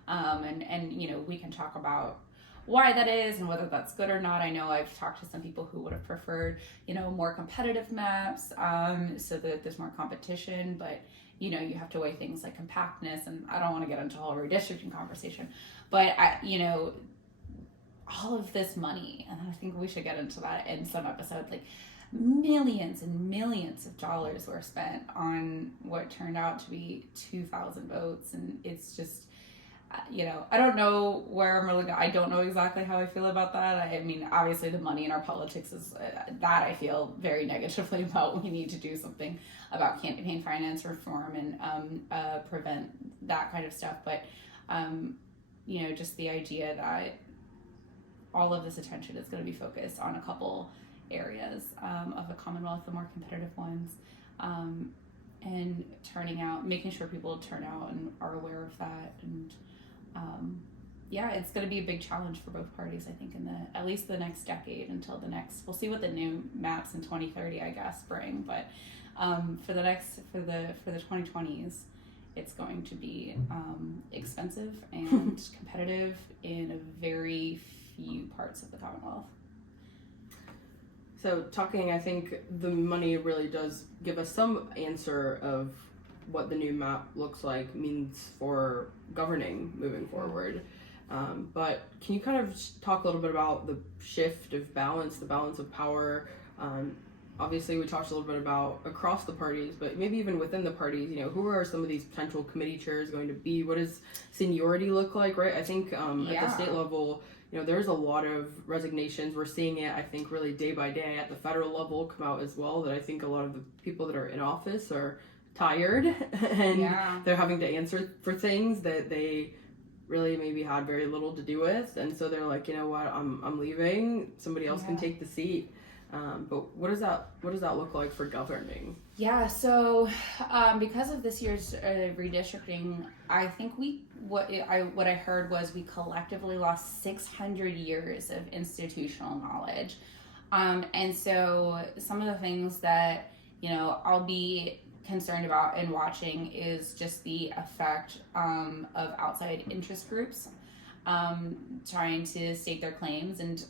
And you know, we can talk about why that is and whether that's good or not. I know I've talked to some people who would have preferred, you know, more competitive maps, so that there's more competition, but you know, you have to weigh things like compactness, and I don't want to get into a whole redistricting conversation, but you know, all of this money, and I think we should get into that in some episode, like millions and millions of dollars were spent on what turned out to be 2,000 votes. And it's just, you know, I don't know where I'm really going. I don't know exactly how I feel about that. I mean, obviously the money in our politics is that I feel very negatively about. We need to do something about campaign finance reform and prevent that kind of stuff. But, you know, just the idea that all of this attention is going to be focused on a couple areas of the Commonwealth, the more competitive ones, and turning out, making sure people turn out and are aware of that. And yeah, it's going to be a big challenge for both parties, I think, in at least the next decade, until the next, we'll see what the new maps in 2030, I guess, bring. But for the 2020s, it's going to be expensive and competitive in a very few parts of the Commonwealth. So talking, I think the money really does give us some answer of what the new map looks like, means for governing moving forward. But can you kind of talk a little bit about the shift of balance, the balance of power? Obviously, we talked a little bit about across the parties, but maybe even within the parties, you know, who are some of these potential committee chairs going to be? What does seniority look like, right? I think at the state level, you know, there's a lot of resignations. We're seeing it, I think, really day by day at the federal level come out as well, that I think a lot of the people that are in office are tired and they're having to answer for things that they really maybe had very little to do with, and so they're like, you know what, I'm leaving. Somebody else can take the seat. But what does that look like for governing? Yeah, so because of this year's redistricting, I think what I heard was we collectively lost 600 years of institutional knowledge, and so some of the things that I'll be concerned about and watching is just the effect of outside interest groups trying to stake their claims, and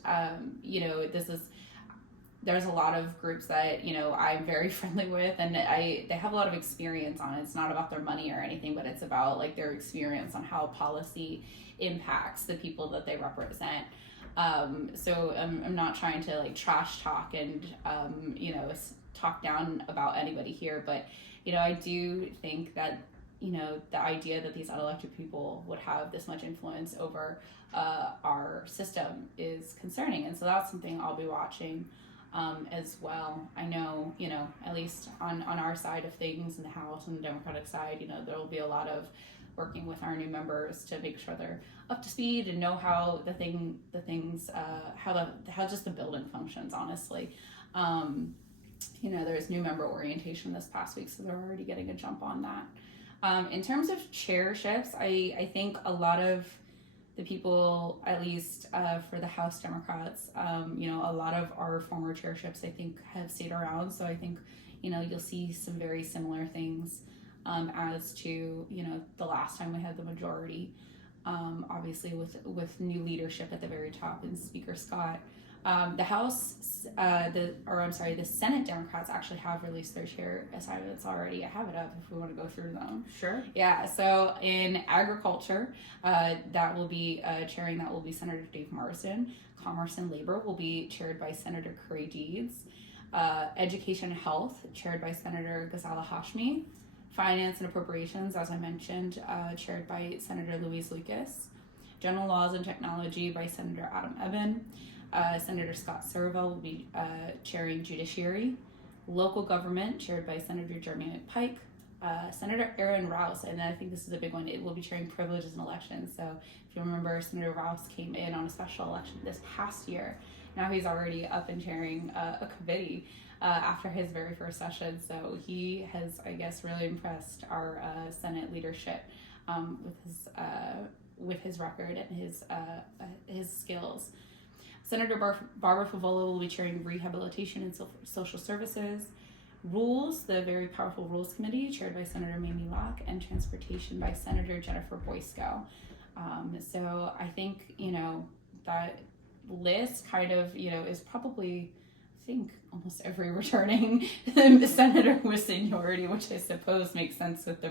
there's a lot of groups that I'm very friendly with, and they have a lot of experience on it. It's not about their money or anything, but it's about like their experience on how policy impacts the people that they represent. So I'm not trying to like trash talk and talk down about anybody here, but I do think that the idea that these unelected people would have this much influence over our system is concerning, and so that's something I'll be watching as well. I know, at least on our side of things in the House and the Democratic side, there will be a lot of working with our new members to make sure they're up to speed and know how how just the building functions, honestly. There's new member orientation this past week, so they're already getting a jump on that. In terms of chairships, I think a lot of the people, at least for the House Democrats, a lot of our former chairships, I think, have stayed around. So I think, you'll see some very similar things as to, the last time we had the majority. Obviously, with new leadership at the very top and Speaker Scott. The Senate Democrats actually have released their chair assignments already. I have it up if we want to go through them. Sure. Yeah, so in agriculture, that will be Senator Dave Morrison. Commerce and Labor will be chaired by Senator Curry Deeds. Education and Health, chaired by Senator Ghazala Hashmi. Finance and Appropriations, as I mentioned, chaired by Senator Louise Lucas. General Laws and Technology by Senator Adam Eban. Senator Scott Serval will be chairing Judiciary. Local Government, chaired by Senator Jeremy Pike. Senator Aaron Rouse, and I think this is a big one, it will be chairing Privileges and Elections. So if you remember, Senator Rouse came in on a special election this past year. Now he's already up and chairing a committee after his very first session. So he has, I guess, really impressed our Senate leadership with his record and his skills. Senator Barbara Favola will be chairing Rehabilitation and Social Services. Rules, the very powerful Rules Committee, chaired by Senator Mamie Locke, and Transportation by Senator Jennifer Boysko. So I think, that list kind of, is probably, I think, almost every returning senator with seniority, which I suppose makes sense with the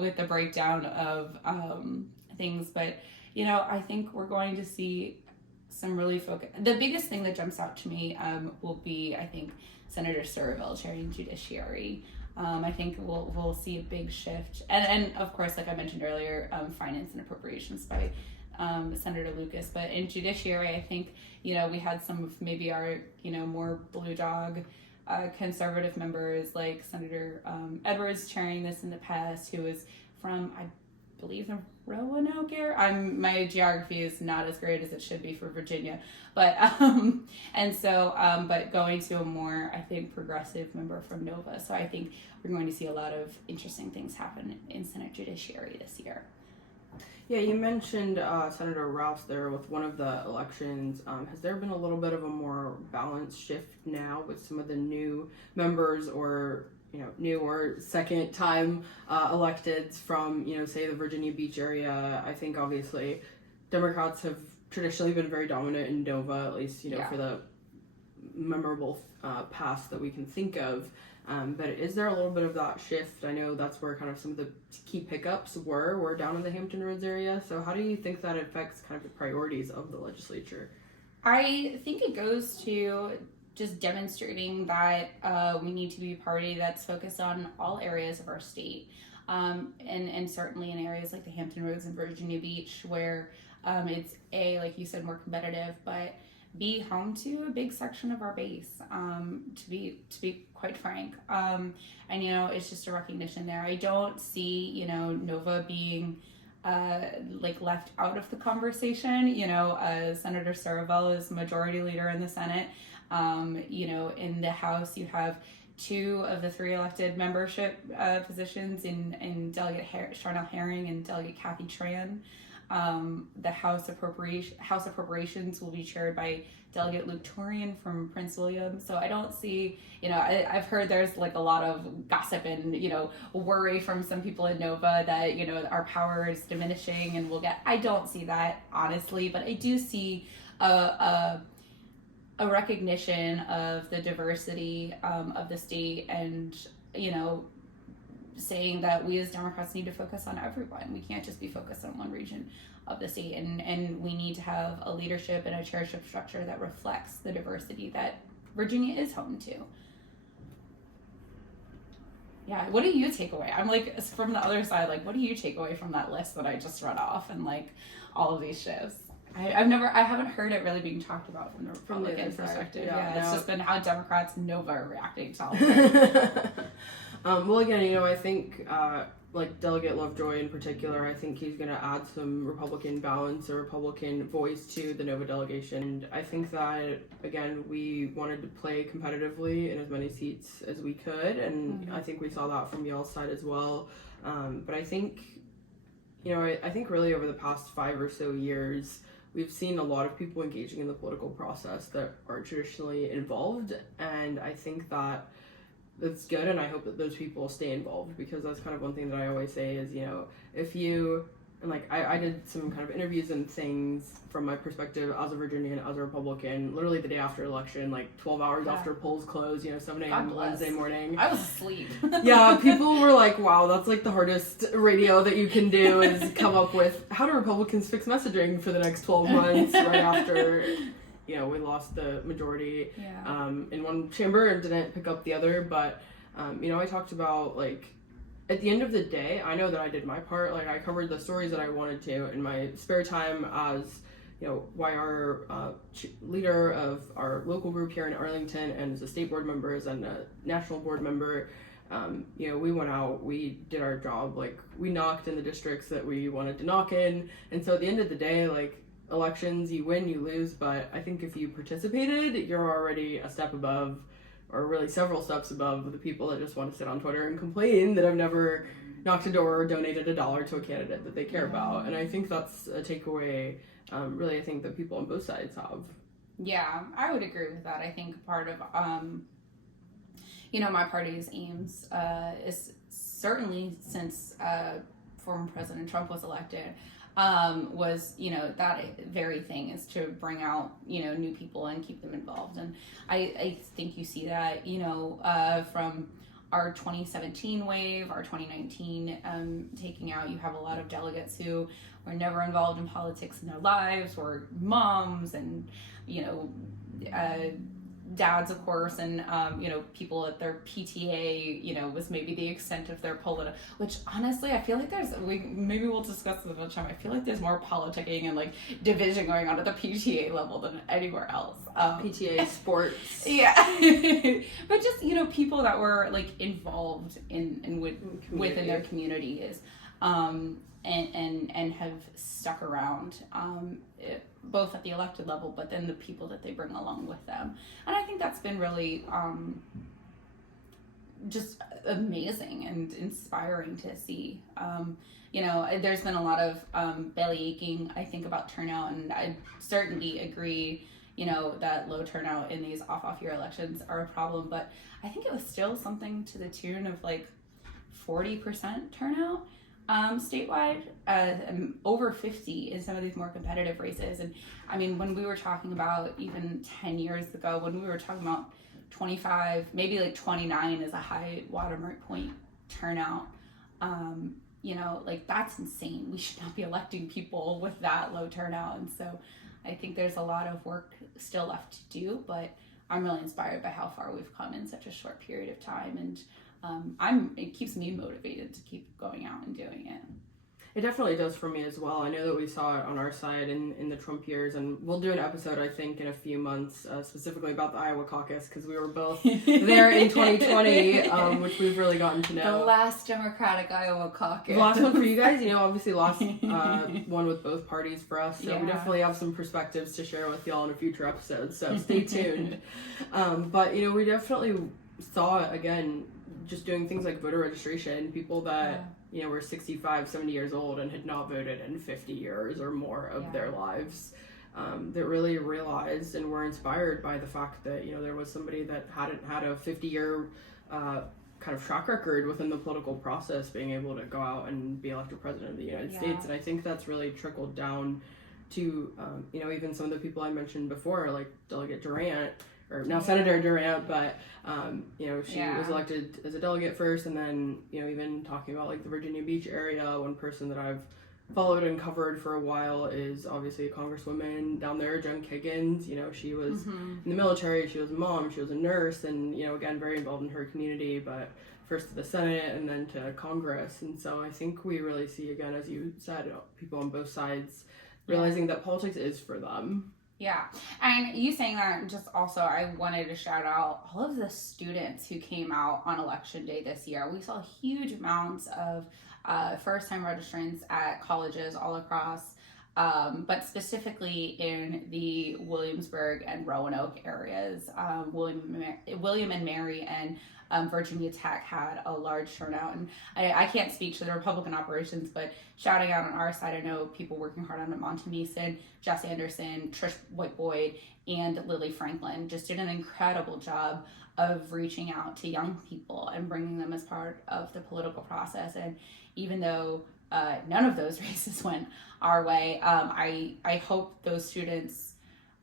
with the breakdown of things. But, I think we're going to see some really focus. The biggest thing that jumps out to me will be, I think, Senator Serval chairing Judiciary. I think we'll see a big shift, and of course, like I mentioned earlier, Finance and Appropriations by Senator Lucas. But in Judiciary, I think we had some of maybe our more blue dog conservative members like Senator Edwards chairing this in the past, who was from, I believe, the Roanoke area. My geography is not as great as it should be for Virginia, but but going to a more, I think, progressive member from Nova. So I think we're going to see a lot of interesting things happen in Senate Judiciary this year. Yeah, you mentioned Senator Rouse there with one of the elections. Has there been a little bit of a more balanced shift now with some of the new members, or new or second time electeds from, say the Virginia Beach area? I think obviously Democrats have traditionally been very dominant in Nova, at least, for the memorable past that we can think of. But is there a little bit of that shift? I know that's where kind of some of the key pickups were down in the Hampton Roads area. So how do you think that affects kind of the priorities of the legislature? I think it goes to just demonstrating that we need to be a party that's focused on all areas of our state, and certainly in areas like the Hampton Roads and Virginia Beach, where it's like you said, more competitive, but B, home to a big section of our base. To be quite frank, and it's just a recognition there. I don't see Nova being like left out of the conversation. Senator Saravel is majority leader in the Senate. In the House, you have 2 of the 3 elected membership positions in Delegate Charnel Herring and Delegate Kathy Tran. The House Appropriations will be chaired by Delegate Luke Torian from Prince William. So I don't see, I've heard there's like a lot of gossip and, worry from some people in Nova that, our power is diminishing and I don't see that, honestly, but I do see a recognition of the diversity of the state and, saying that we as Democrats need to focus on everyone. We can't just be focused on one region of the state, and we need to have a leadership and a chairship structure that reflects the diversity that Virginia is home to. Yeah, what do you take away? I'm like, from the other side, like, what do you take away from that list that I just read off and like all of these shifts? I haven't heard it really being talked about from the Republican perspective. Yeah, it's just been how Democrats Nova are reacting to all of it. Well, again, I think like Delegate Lovejoy in particular, I think he's going to add some Republican balance or Republican voice to the Nova delegation. And I think that, again, we wanted to play competitively in as many seats as we could, and I think we saw that from y'all's side as well. But I think, I think really over the past 5 or so years, we've seen a lot of people engaging in the political process that aren't traditionally involved, and I think that that's good, and I hope that those people stay involved, because that's kind of one thing that I always say is, if you, and like I did some kind of interviews and things from my perspective as a Virginian, as a Republican, literally the day after election, like 12 hours after polls closed, 7 a.m. Wednesday morning. I was asleep. Yeah, people were like, wow, that's like the hardest radio that you can do is come up with how do Republicans fix messaging for the next 12 months right after we lost the majority in one chamber and didn't pick up the other. But, I talked about, like, at the end of the day, I know that I did my part. Like, I covered the stories that I wanted to in my spare time as, why our leader of our local group here in Arlington and as a state board member and a national board member, we went out, we did our job. Like, we knocked in the districts that we wanted to knock in. And so at the end of the day, like, elections, you win, you lose, but I think if you participated, you're already a step above, or really several steps above, the people that just want to sit on Twitter and complain that have never knocked a door or donated $1 to a candidate that they care about. And I think that's a takeaway, really, I think that people on both sides have. Yeah, I would agree with that. I think part of, my party's aims is certainly since former President Trump was elected, was, that very thing is to bring out, new people and keep them involved. And I think you see that, from our 2017 wave, our 2019 taking out, you have a lot of delegates who were never involved in politics in their lives, were moms and, dads, of course, and people at their PTA, was maybe the extent of their political. Which honestly, I feel like maybe we'll discuss this another time. I feel like there's more politicking and like division going on at the PTA level than anywhere else. PTA sports, yeah, but just people that were like involved within their communities. And have stuck around, both at the elected level, but then the people that they bring along with them. And I think that's been really just amazing and inspiring to see. There's been a lot of belly aching, I think, about turnout, and I certainly agree, that low turnout in these off-year elections are a problem, but I think it was still something to the tune of like 40% turnout. Statewide, over 50 in some of these more competitive races. And I mean, when we were talking about even 10 years ago, when we were talking about 25, maybe like 29 is a high watermark point turnout, like that's insane. We should not be electing people with that low turnout. And so I think there's a lot of work still left to do, but I'm really inspired by how far we've come in such a short period of time. And it keeps me motivated to keep going out and doing it. It definitely does for me as well. I know that we saw it on our side in the Trump years, and we'll do an episode, I think, in a few months, specifically about the Iowa caucus, because we were both there in 2020, which we've really gotten to know. The last Democratic Iowa caucus. The last one for you guys, obviously last one with both parties for us, so we definitely have some perspectives to share with y'all in a future episode, so stay tuned. But, we definitely saw it, again, just doing things like voter registration, people that... were 65, 70 years old and had not voted in 50 years or more of their lives, that really realized and were inspired by the fact that, there was somebody that hadn't had a 50-year kind of track record within the political process, being able to go out and be elected president of the United States. And I think that's really trickled down to, even some of the people I mentioned before, like Delegate Durant, or now Senator Durant, but, she was elected as a delegate first, and then, even talking about, like, the Virginia Beach area, one person that I've followed and covered for a while is obviously a congresswoman down there, Jen Kiggins. She was in the military, she was a mom, she was a nurse, and, again, very involved in her community, but first to the Senate and then to Congress. And so I think we really see, again, as you said, people on both sides realizing that politics is for them. Yeah, and you saying that, just also, I wanted to shout out all of the students who came out on Election Day this year. We saw huge amounts of first-time registrants at colleges all across, but specifically in the Williamsburg and Roanoke areas. William and Mary and Virginia Tech had a large turnout, and I can't speak to the Republican operations, but shouting out on our side, I know people working hard on it, Monty Mason, Jess Anderson, Trish White-Boyd, and Lily Franklin just did an incredible job of reaching out to young people and bringing them as part of the political process. And even though none of those races went our way, I hope those students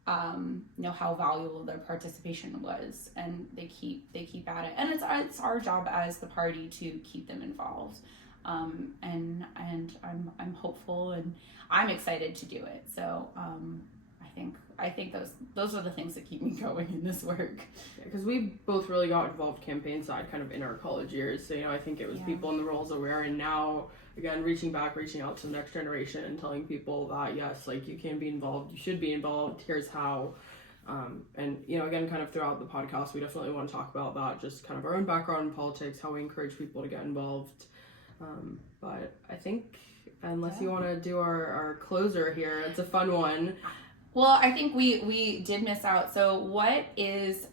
know how valuable their participation was, and they keep at it. And it's our job as the party to keep them involved. And I'm hopeful, and I'm excited to do it. So I think those are the things that keep me going in this work. Because we both really got involved campaign side kind of in our college years. So, I think it was people in the roles that we're in now, again, reaching out to the next generation and telling people that, yes, like, you can be involved, you should be involved, here's how. And, again, kind of throughout the podcast, we definitely want to talk about that, just kind of our own background in politics, how we encourage people to get involved. But I think, unless you want to do our closer here, it's a fun one. Well, I think we did miss out. So what is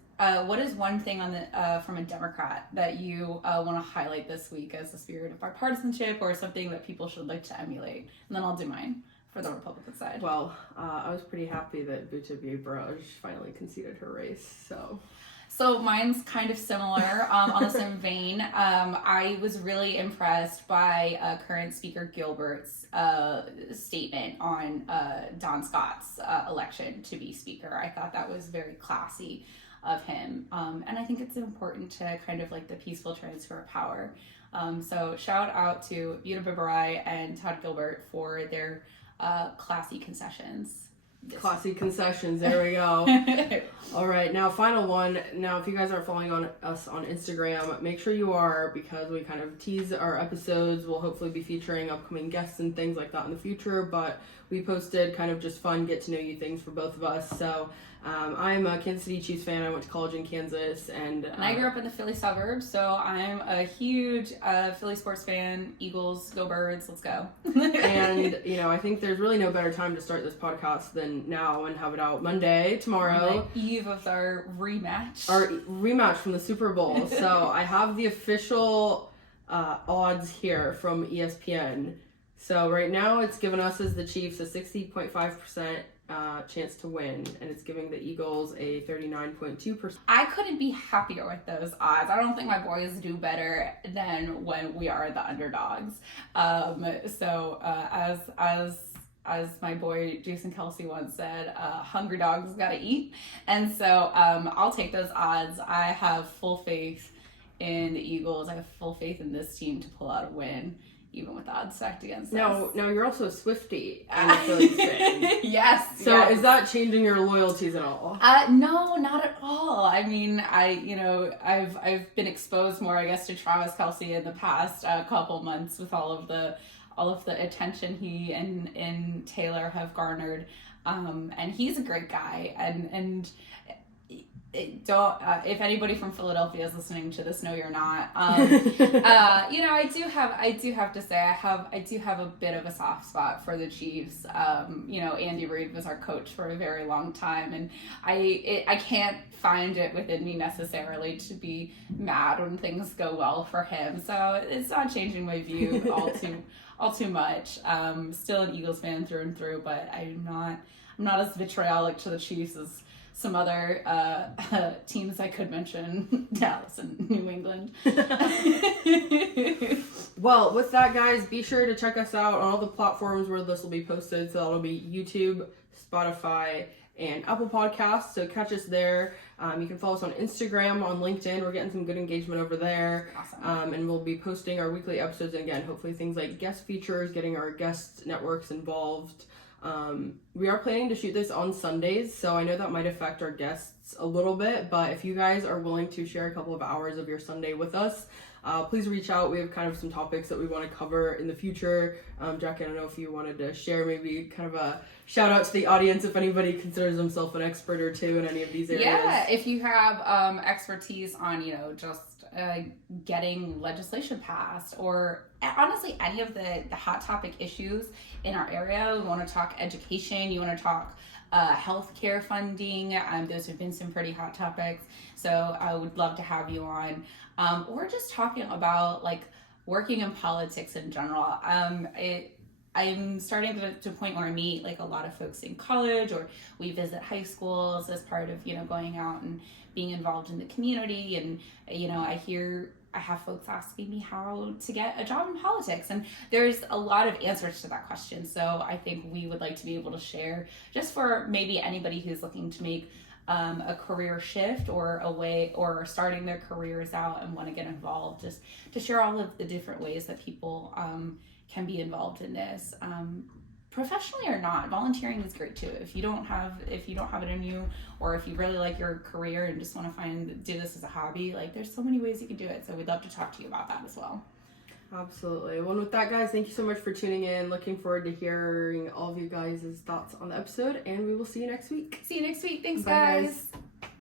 one thing on the from a Democrat that you want to highlight this week as the spirit of bipartisanship, or something that people should like to emulate? And then I'll do mine for the Republican side. Well, I was pretty happy that Buttigieg finally conceded her race. So mine's kind of similar on the same vein. I was really impressed by current Speaker Gilbert's statement on Don Scott's election to be Speaker. I thought that was very classy of him. And I think it's important to kind of like the peaceful transfer of power. So shout out to Buta Biberai and Todd Gilbert for their classy concessions. Classy concessions, there we go. All right, now final one. Now, if you guys aren't following us on Instagram, make sure you are, because we kind of tease our episodes. We'll hopefully be featuring upcoming guests and things like that in the future, but we posted kind of just fun get to know you things for both of us. So I'm a Kansas City Chiefs fan. I went to college in Kansas, and I grew up in the Philly suburbs, so I'm a huge Philly sports fan. Eagles, go Birds, let's go. And I think there's really no better time to start this podcast than now and have it out Monday, tomorrow, on the eve of our rematch from the Super Bowl. So I have the official odds here from ESPN. So right now it's given us as the Chiefs a 60.5% chance to win, and it's giving the Eagles a 39.2%. I couldn't be happier with those odds. I don't think my boys do better than when we are the underdogs. So as my boy Jason Kelsey once said, hungry dogs gotta eat. And so I'll take those odds. I have full faith in the Eagles. I have full faith in this team to pull out a win, even with odds stacked against us. Now you're also a Swiftie and a Phillies fan. Yes. So yes. Is that changing your loyalties at all? No, not at all. I mean, I've been exposed more, I guess, to Travis Kelce in the past couple months with all of the all of the attention he and Taylor have garnered. And he's a great guy, and don't if anybody from Philadelphia is listening to this, no, you're not. I do have to say I do have a bit of a soft spot for the Chiefs. Andy Reid was our coach for a very long time, and I can't find it within me necessarily to be mad when things go well for him. So it's not changing my view all too much. Still an Eagles fan through and through, but I'm not as vitriolic to the Chiefs as some other teams I could mention, Dallas and New England. Well, with that, guys, be sure to check us out on all the platforms where this will be posted. So that'll be YouTube, Spotify, and Apple Podcasts. So catch us there. You can follow us on Instagram, on LinkedIn. We're getting some good engagement over there. Awesome. And we'll be posting our weekly episodes. And again, hopefully things like guest features, getting our guest networks involved. We are planning to shoot this on Sundays, so I know that might affect our guests a little bit, but if you guys are willing to share a couple of hours of your Sunday with us, please reach out. We have kind of some topics that we want to cover in the future. Jacki, I don't know if you wanted to share maybe kind of a shout out to the audience if anybody considers themselves an expert or two in any of these areas. Yeah, if you have expertise on, just getting legislation passed, or honestly any of the hot topic issues in our area. We want to talk education, you want to talk healthcare funding. Those have been some pretty hot topics, so I would love to have you on. Or just talking about like working in politics in general. I'm starting to the point where I meet like a lot of folks in college, or we visit high schools as part of going out and being involved in the community. And I have folks asking me how to get a job in politics, and there's a lot of answers to that question. So I think we would like to be able to share, just for maybe anybody who's looking to make a career shift or starting their careers out and want to get involved, just to share all of the different ways that people can be involved in this, professionally or not. Volunteering is great too. If you don't have it in you, or if you really like your career and just want to do this as a hobby, like there's so many ways you can do it. So we'd love to talk to you about that as well. Absolutely. Well, with that, guys, thank you so much for tuning in. Looking forward to hearing all of you guys' thoughts on the episode, and we will see you next week. See you next week. Thanks, Bye, guys.